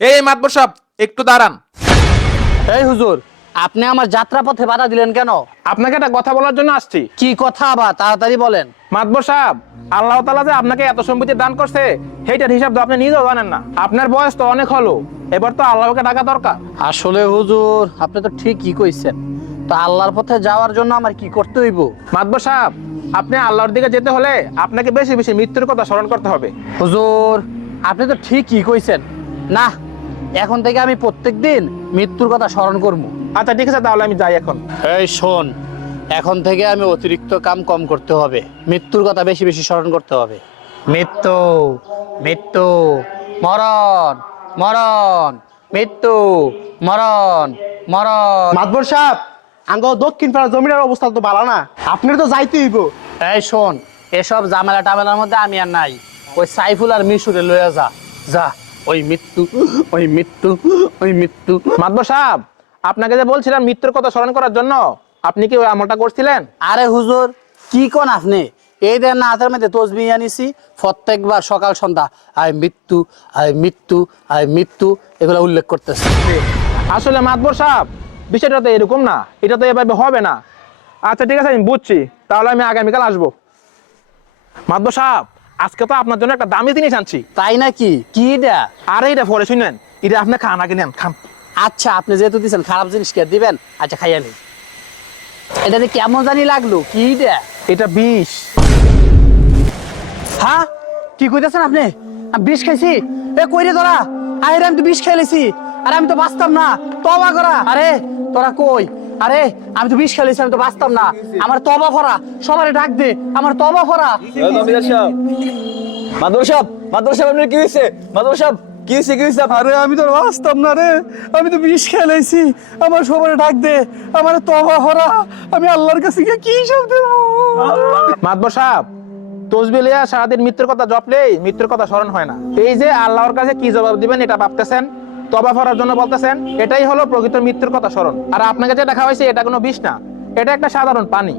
এই মাতবর সাহেব একটু দাঁড়ান। এই হুজুর আপনি আমার যাত্রা পথে বাধা দিলেন কেন? আপনাকে একটা কথা বলার জন্য আসছি। কি কথা আবার তাড়াতাড়ি বলেন। মাতবর সাহেব আল্লাহ তালা যে আপনাকে এত সম্পত্তি দান করছে সেইটার হিসাব তো আপনি নিজেও জানেন না। আপনার বয়স তো অনেক হলো এবার তো আল্লাহকে টাকা দরকার। আসলে হুজুর আপনি তো ঠিকই কইছেন। তো আল্লাহর পথে যাওয়ার জন্য আমার কি করতে হইব? মাতবর সাহেব আপনি আল্লাহর দিকে যেতে হলে আপনাকে বেশি বেশি মৃত্যুর কথা স্মরণ করতে হবে। হুজুর আপনি তো ঠিকই কইছেন। না এখন থেকে আমি প্রত্যেকদিন মৃত্যুর কথা স্মরণ করব। আচ্ছা ঠিক আছে তাহলে আমি যাই এখন। এই শোন এখন থেকে আমি অতিরিক্ত কাম কম করতে হবে। মৃত্যুর কথা বেশি বেশি স্মরণ করতে হবে। মৃত্যু মৃত্যু মরণ মরণ মৃত্যু মরণ মরণ। মাতবর সাহেব আঙ্গ দক্ষিণ পাড়া জমির অবস্থা তো ভালো না। আপনার তো যাইতে হইব। এই শোন এসব জামেলা টামেলার মধ্যে আমি আর নাই। ওই সাইফুল আর মিশুরে লইয়া যা যা। ওই মৃত্যু ওই মৃত্যু ওই মৃত্যু। মাতবর সাহেব আপনাকে যে বলছিলাম মৃত্যুর কথা স্মরণ করার জন্য আপনি কি ওই আমলটা করছিলেন? আরে হুজুর কি কোন আপনি? এই দেন না হাতের মধ্যে তসবি আনিছি প্রত্যেকবার সকাল সন্ধ্যা আয় মৃত্যু আয় মৃত্যু আয় মৃত্যু এগুলো উল্লেখ করতেছে। আসলে মাতবর সাহেব বিষয়টা তো এরকম না এটা তো এভাবে হবে না। আচ্ছা ঠিক আছে আমি বুঝছি তাহলে আমি আগামীকাল আসব। মাতবর সাহেব আজকে তো আপনার জন্য একটা দামি জিনিস আনছি। তাই নাকি? কি এটা? আরে এটা পরে শুনেন এটা আপনি খান আগে নেন খান। আচ্ছা আপনি যেহেতু দিচ্ছেন খারাপ জিনিস কে দিবেন? আচ্ছা খাইয়া নিন। এটা কেমন জানি লাগল কি এটা? এটা বিষ। হ্যাঁ? কি কইতেছেন আপনি? আমি বিষ খাইছি। এ কই রে তোরা? আরে আমি তো বিষ খেলেছি আরে আমি তো বাঁচতাম না। তবা করা। আরে তোরা কই? আরে আমি তো বিষ খেলেছি আমি তো বাঁচতাম না। আমার তবা ফরা সবারে ডাক দে আমার তবা ফরা মাদর সাহেব মাদর সাহেব আপনার কি হয়েছে? মাদর সাহেব কি হয়েছে কি হয়েছে? আরে আমি তো বাঁচতাম না রে। আমি তো বিষ খেলাইছি আমার সবার ডাক দে আমার তবা আমি আল্লাহর কাছে গিয়ে কি সব দেবো? মাতবর সাহেব তসবি লিয়া সারাদিন মৃত্যুর কথা জপলেই মৃত্যুর কথা স্মরণ হয় না। এই যে আল্লাহর কাছে কি জবাব দিবেন এটা ভাবতেছেন? তবা ফরার জন্য বলতেছেন, এটাই হলো প্রকৃত মৃত্যুর কথা স্মরণ। আর আপনাকে যেটা হয়েছে, এটা কোনো বিষ না। এটা একটা সাধারণ পানি।